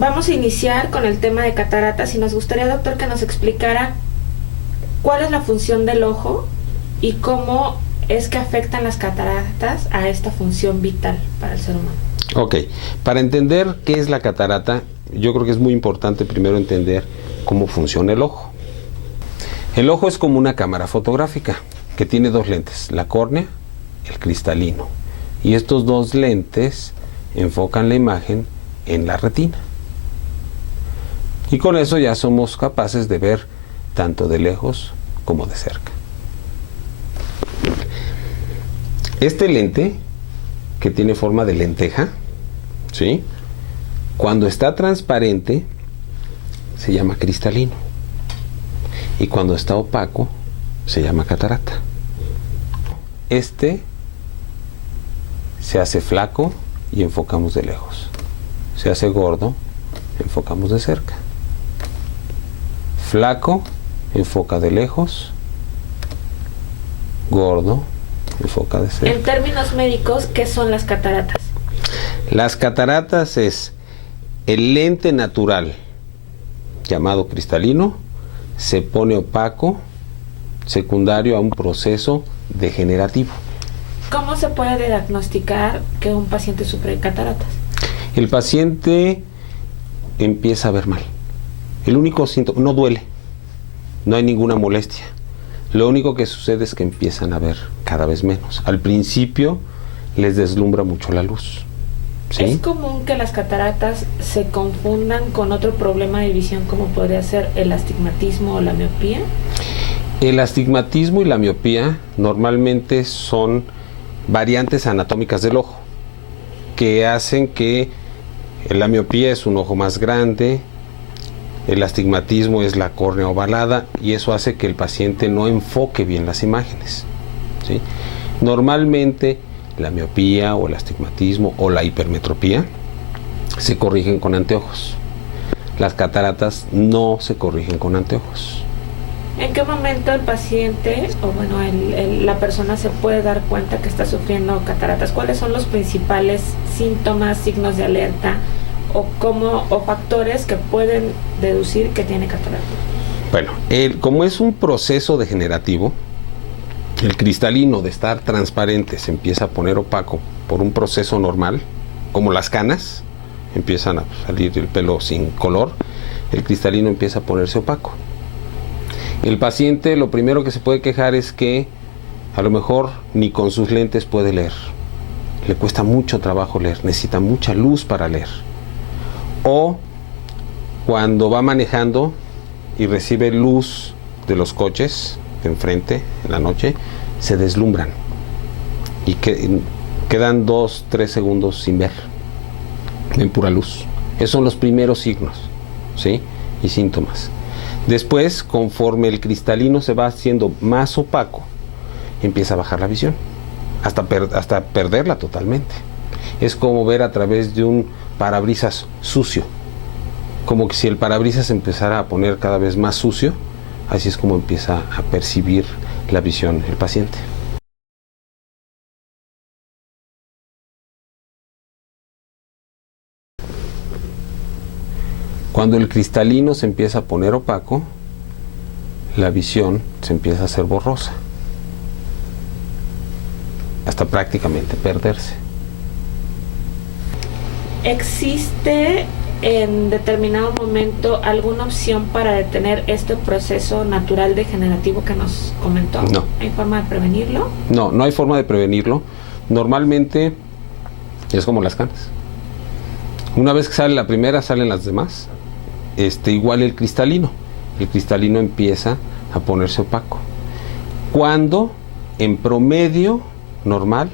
vamos a iniciar con el tema de cataratas y nos gustaría, doctor, que nos explicara cuál es la función del ojo y cómo es que afectan las cataratas a esta función vital para el ser humano. Ok, para entender qué es la catarata, yo creo que es muy importante primero entender cómo funciona el ojo. El ojo es como una cámara fotográfica que tiene dos lentes, la córnea, el cristalino. Y estos dos lentes enfocan la imagen en la retina. Y con eso ya somos capaces de ver tanto de lejos como de cerca. Este lente, que tiene forma de lenteja, ¿sí?, cuando está transparente se llama cristalino. Y cuando está opaco se llama catarata. Este se hace flaco y enfocamos de lejos. Se hace gordo, enfocamos de cerca. Flaco, enfoca de lejos. Gordo, enfoca de cerca. En términos médicos, ¿qué son las cataratas? Las cataratas es el lente natural llamado cristalino, se pone opaco, secundario a un proceso degenerativo. ¿Cómo se puede diagnosticar que un paciente sufre de cataratas? El paciente empieza a ver mal. El único síntoma, no duele, no hay ninguna molestia. Lo único que sucede es que empiezan a ver cada vez menos. Al principio les deslumbra mucho la luz. ¿Sí? ¿Es común que las cataratas se confundan con otro problema de visión como podría ser el astigmatismo o la miopía? El astigmatismo y la miopía normalmente son variantes anatómicas del ojo que hacen que la miopía es un ojo más grande, el astigmatismo es la córnea ovalada y eso hace que el paciente no enfoque bien las imágenes, ¿sí? Normalmente la miopía o el astigmatismo o la hipermetropía se corrigen con anteojos. Las cataratas no se corrigen con anteojos. ¿En qué momento el paciente o bueno la persona se puede dar cuenta que está sufriendo cataratas? ¿Cuáles son los principales síntomas, signos de alerta o factores que pueden deducir que tiene cataratas? Bueno, como es un proceso degenerativo, el cristalino de estar transparente se empieza a poner opaco por un proceso normal, como las canas, empiezan a salir el pelo sin color, el cristalino empieza a ponerse opaco. El paciente lo primero que se puede quejar es que a lo mejor ni con sus lentes puede leer. Le cuesta mucho trabajo leer, necesita mucha luz para leer. O cuando va manejando y recibe luz de los coches de enfrente en la noche, se deslumbran y quedan 2-3 segundos sin ver, en pura luz. Esos son los primeros signos, ¿sí?, y síntomas. Después, conforme el cristalino se va haciendo más opaco, empieza a bajar la visión, hasta perderla totalmente. Es como ver a través de un parabrisas sucio, como que si el parabrisas empezara a poner cada vez más sucio, así es como empieza a percibir la visión el paciente. Cuando el cristalino se empieza a poner opaco, la visión se empieza a hacer borrosa, hasta prácticamente perderse. ¿Existe en determinado momento alguna opción para detener este proceso natural degenerativo que nos comentó? No. ¿Hay forma de prevenirlo? No, no hay forma de prevenirlo. Normalmente es como las canas. Una vez que sale la primera, salen las demás. Igual el cristalino. El cristalino empieza a ponerse opaco. Cuando en promedio normal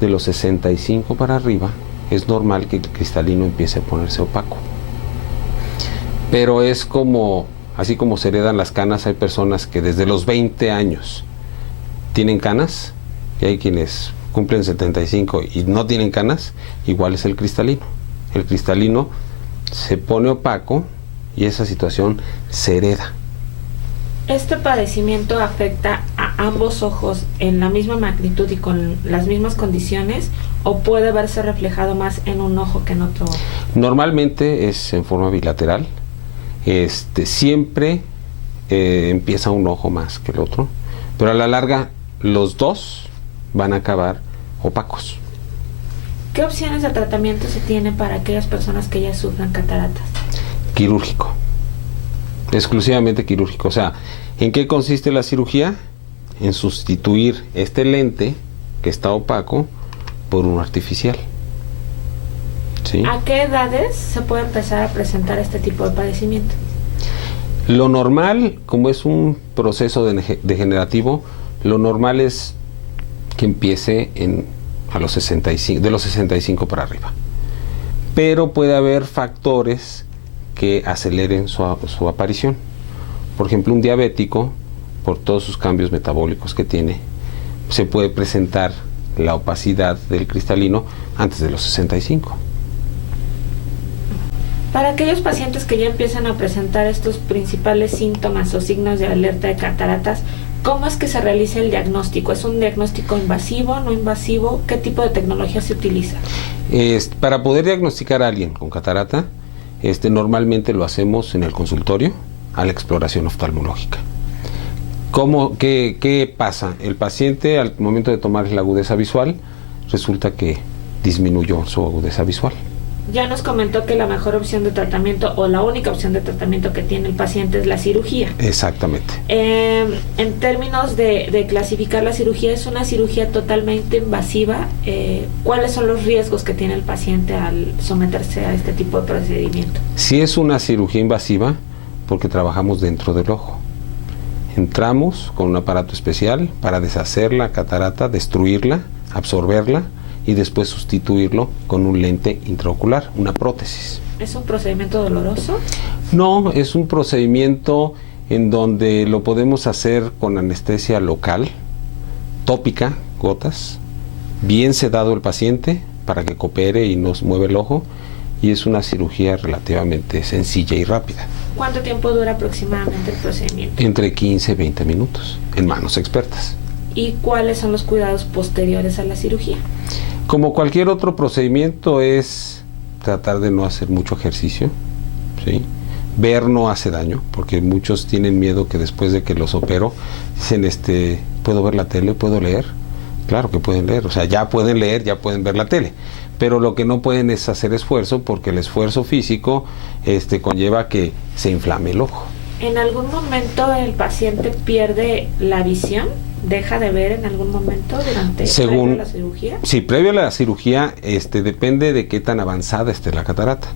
de los 65 para arriba es normal que el cristalino empiece a ponerse opaco. Pero es como, así como se heredan las canas, hay personas que desde los 20 años tienen canas y hay quienes cumplen 75 y no tienen canas. Igual es el cristalino. El cristalino se pone opaco y esa situación se hereda. ¿Este padecimiento afecta a ambos ojos en la misma magnitud y con las mismas condiciones, o puede verse reflejado más en un ojo que en otro ojo? Normalmente es en forma bilateral. Siempre empieza un ojo más que el otro, pero a la larga los dos van a acabar opacos. ¿Qué opciones de tratamiento se tienen para aquellas personas que ya sufran cataratas? Quirúrgico, exclusivamente quirúrgico. O sea, ¿en qué consiste la cirugía? En sustituir este lente que está opaco por uno artificial. ¿Sí? ¿A qué edades se puede empezar a presentar este tipo de padecimiento? Lo normal, como es un proceso degenerativo, lo normal es que empiece a los 65, de los 65 para arriba. Pero puede haber factores que aceleren su aparición. Por ejemplo, un diabético, por todos sus cambios metabólicos que tiene, se puede presentar la opacidad del cristalino antes de los 65. Para aquellos pacientes que ya empiezan a presentar estos principales síntomas o signos de alerta de cataratas, ¿cómo es que se realiza el diagnóstico? ¿Es un diagnóstico invasivo, no invasivo? ¿Qué tipo de tecnología se utiliza? Para poder diagnosticar a alguien con catarata, normalmente lo hacemos en el consultorio a la exploración oftalmológica. ¿Qué pasa? El paciente, al momento de tomar la agudeza visual, resulta que disminuyó su agudeza visual. Ya nos comentó que la mejor opción de tratamiento o la única opción de tratamiento que tiene el paciente es la cirugía. Exactamente. En términos de clasificar la cirugía, ¿es una cirugía totalmente invasiva? ¿Cuáles son los riesgos que tiene el paciente al someterse a este tipo de procedimiento? Sí, es una cirugía invasiva porque trabajamos dentro del ojo. Entramos con un aparato especial para deshacer la catarata, destruirla, absorberla y después sustituirlo con un lente intraocular, una prótesis. ¿Es un procedimiento doloroso? No, es un procedimiento en donde lo podemos hacer con anestesia local, tópica, gotas, bien sedado el paciente para que coopere y nos mueva el ojo, y es una cirugía relativamente sencilla y rápida. ¿Cuánto tiempo dura aproximadamente el procedimiento? Entre 15 y 20 minutos, en manos expertas. ¿Y cuáles son los cuidados posteriores a la cirugía? Como cualquier otro procedimiento, es tratar de no hacer mucho ejercicio, ¿sí? Ver no hace daño, porque muchos tienen miedo que después de que los opero, dicen, ¿puedo ver la tele? ¿Puedo leer? Claro que pueden leer, o sea, ya pueden leer, ya pueden ver la tele, pero lo que no pueden es hacer esfuerzo, porque el esfuerzo físico conlleva que se inflame el ojo. ¿En algún momento el paciente pierde la visión? ¿Deja de ver en algún momento previo a la cirugía? Sí, previo a la cirugía depende de qué tan avanzada esté la catarata.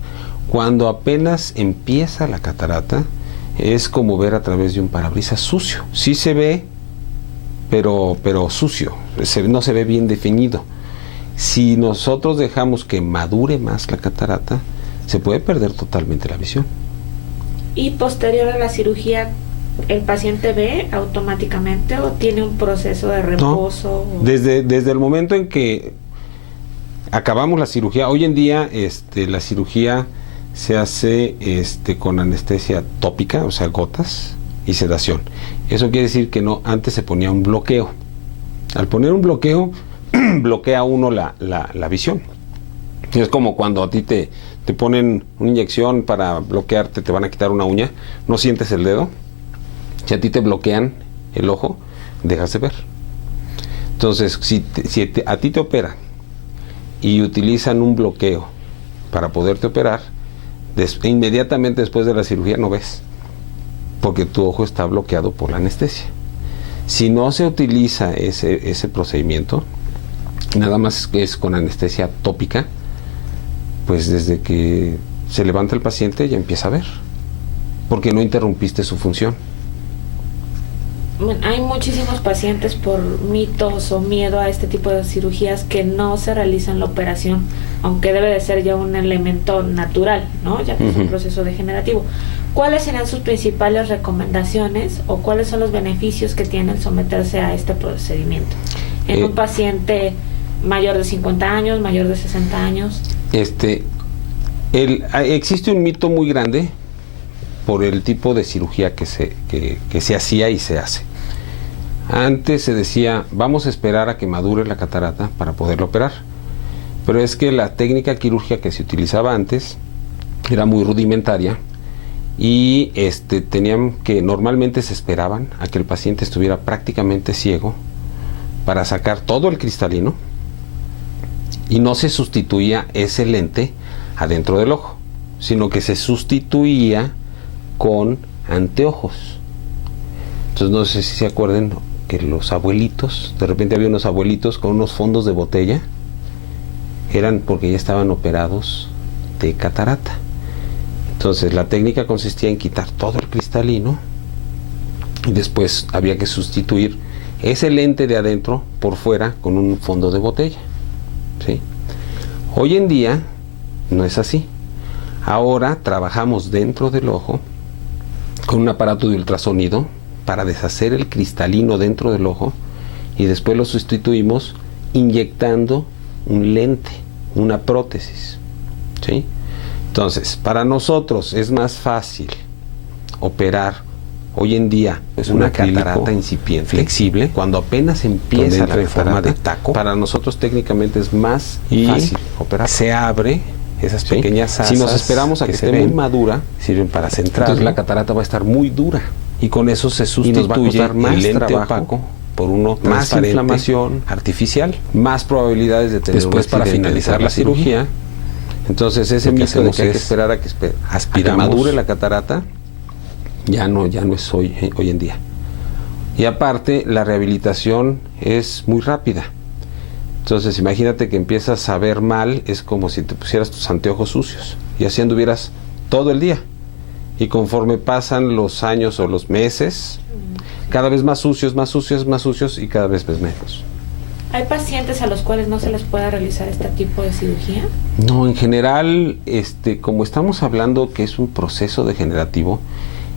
Cuando apenas empieza la catarata, es como ver a través de un parabrisas sucio. Sí se ve, pero sucio, no se ve bien definido. Si nosotros dejamos que madure más la catarata, se puede perder totalmente la visión. ¿Y posterior a la cirugía, el paciente ve automáticamente o tiene un proceso de reposo? No. Desde el momento en que acabamos la cirugía, hoy en día la cirugía se hace con anestesia tópica, o sea, gotas y sedación. Eso quiere decir que no, antes se ponía un bloqueo. Al poner un bloqueo, bloquea uno la visión. Es como cuando a ti te ponen una inyección para bloquearte, te van a quitar una uña, no sientes el dedo. Si a ti te bloquean el ojo, dejas de ver. Entonces, si a ti te operan y utilizan un bloqueo para poderte operar, inmediatamente después de la cirugía no ves, porque tu ojo está bloqueado por la anestesia. Si no se utiliza ese procedimiento, nada más es con anestesia tópica, pues desde que se levanta el paciente ya empieza a ver, porque no interrumpiste su función. Bueno, hay muchísimos pacientes por mitos o miedo a este tipo de cirugías que no se realizan la operación, aunque debe de ser ya un elemento natural, ¿no? Ya que es un proceso degenerativo. ¿Cuáles serían sus principales recomendaciones o cuáles son los beneficios que tiene el someterse a este procedimiento en un paciente mayor de 50 años, mayor de 60 años? Existe un mito muy grande por el tipo de cirugía que se hacía y se hace. Antes se decía, vamos a esperar a que madure la catarata para poderla operar. Pero es que la técnica quirúrgica que se utilizaba antes era muy rudimentaria y tenían que, normalmente se esperaban a que el paciente estuviera prácticamente ciego para sacar todo el cristalino, y no se sustituía ese lente adentro del ojo, sino que se sustituía con anteojos. Entonces no sé si se acuerdan que los abuelitos, de repente había unos abuelitos con unos fondos de botella, eran porque ya estaban operados de catarata. Entonces la técnica consistía en quitar todo el cristalino y después había que sustituir ese lente de adentro por fuera con un fondo de botella, ¿sí? Hoy en día no es así. Ahora trabajamos dentro del ojo con un aparato de ultrasonido para deshacer el cristalino dentro del ojo y después lo sustituimos inyectando un lente, una prótesis, ¿sí? Entonces, para nosotros es más fácil operar hoy en día una catarata incipiente, flexible, cuando apenas empieza la forma de taco. Para nosotros técnicamente es más fácil operar. Se abre esas pequeñas asas. Si nos esperamos a que esté muy madura, sirven para centrar. Entonces la catarata va a estar muy dura y con eso se sustituye, y nos va a costar más el lente opaco por uno más inflamación artificial, más probabilidades de tener después para finalizar la cirugía. Entonces ese mito de que hay que esperar a que madure la catarata ya no es hoy en día. Y aparte la rehabilitación es muy rápida. Entonces imagínate que empiezas a ver mal, es como si te pusieras tus anteojos sucios y así anduvieras todo el día. Y conforme pasan los años o los meses, cada vez más sucios y cada vez ves menos. ¿Hay pacientes a los cuales no se les pueda realizar este tipo de cirugía? No, en general, como estamos hablando que es un proceso degenerativo,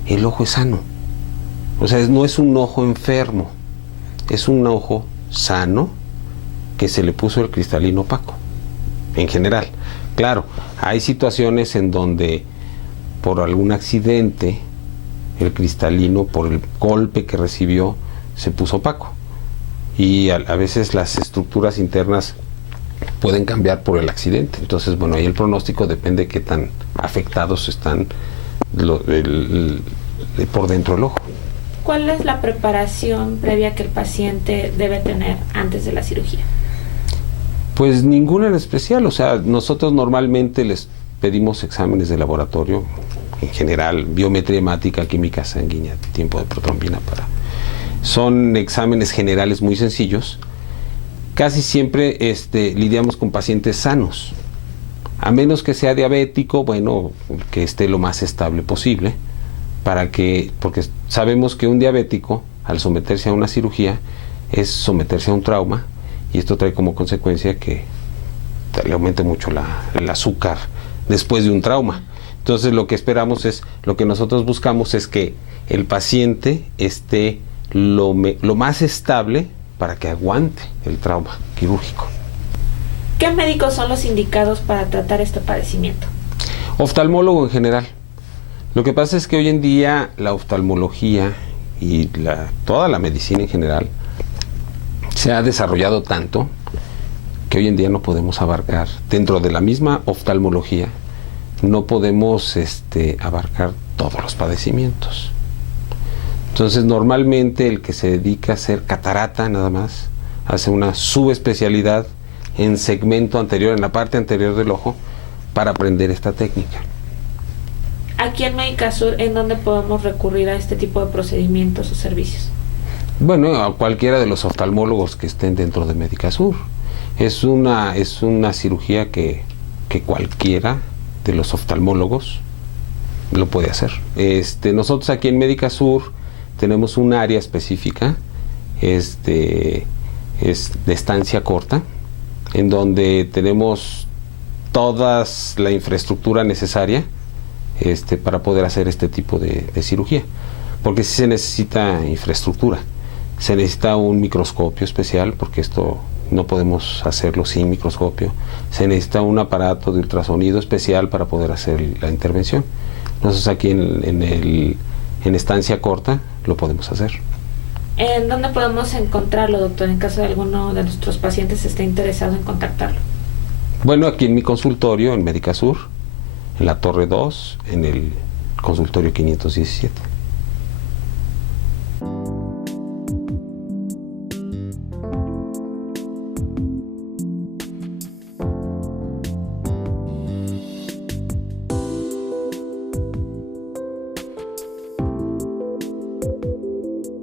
el ojo es sano. O sea, no es un ojo enfermo, es un ojo sano que se le puso el cristalino opaco, en general. Claro, hay situaciones en donde por algún accidente el cristalino, por el golpe que recibió, se puso opaco. Y a veces las estructuras internas pueden cambiar por el accidente. Entonces, bueno, ahí el pronóstico depende de qué tan afectados están por dentro del ojo. ¿Cuál es la preparación previa que el paciente debe tener antes de la cirugía? Pues ninguna en especial. O sea, nosotros normalmente les pedimos exámenes de laboratorio, en general, biometría hemática, química sanguínea, tiempo de protrombina son exámenes generales muy sencillos. Casi siempre lidiamos con pacientes sanos, a menos que sea diabético, bueno, que esté lo más estable posible, porque sabemos que un diabético, al someterse a una cirugía, es someterse a un trauma, y esto trae como consecuencia que le aumente mucho el azúcar después de un trauma. Entonces lo que nosotros buscamos es que el paciente esté lo más estable para que aguante el trauma quirúrgico. ¿Qué médicos son los indicados para tratar este padecimiento? Oftalmólogo en general. Lo que pasa es que hoy en día la oftalmología y toda la medicina en general se ha desarrollado tanto que hoy en día no podemos abarcar, dentro de la misma oftalmología, no podemos abarcar todos los padecimientos. Entonces normalmente el que se dedica a hacer catarata nada más hace una subespecialidad en segmento anterior, en la parte anterior del ojo, para aprender esta técnica. Aquí en Medicasur, ¿en dónde podemos recurrir a este tipo de procedimientos o servicios? Bueno, a cualquiera de los oftalmólogos que estén dentro de Medicasur. Es una cirugía que cualquiera de los oftalmólogos lo puede hacer. Nosotros aquí en Medicasur tenemos un área específica, es de estancia corta, en donde tenemos toda la infraestructura necesaria para poder hacer este tipo de cirugía. Porque sí se necesita infraestructura, se necesita un microscopio especial, porque esto no podemos hacerlo sin microscopio, se necesita un aparato de ultrasonido especial para poder hacer la intervención. Nosotros aquí en estancia corta lo podemos hacer. ¿En dónde podemos encontrarlo, doctor, en caso de alguno de nuestros pacientes esté interesado en contactarlo? Bueno, aquí en mi consultorio, en Médica Sur, en la Torre 2, en el consultorio 517.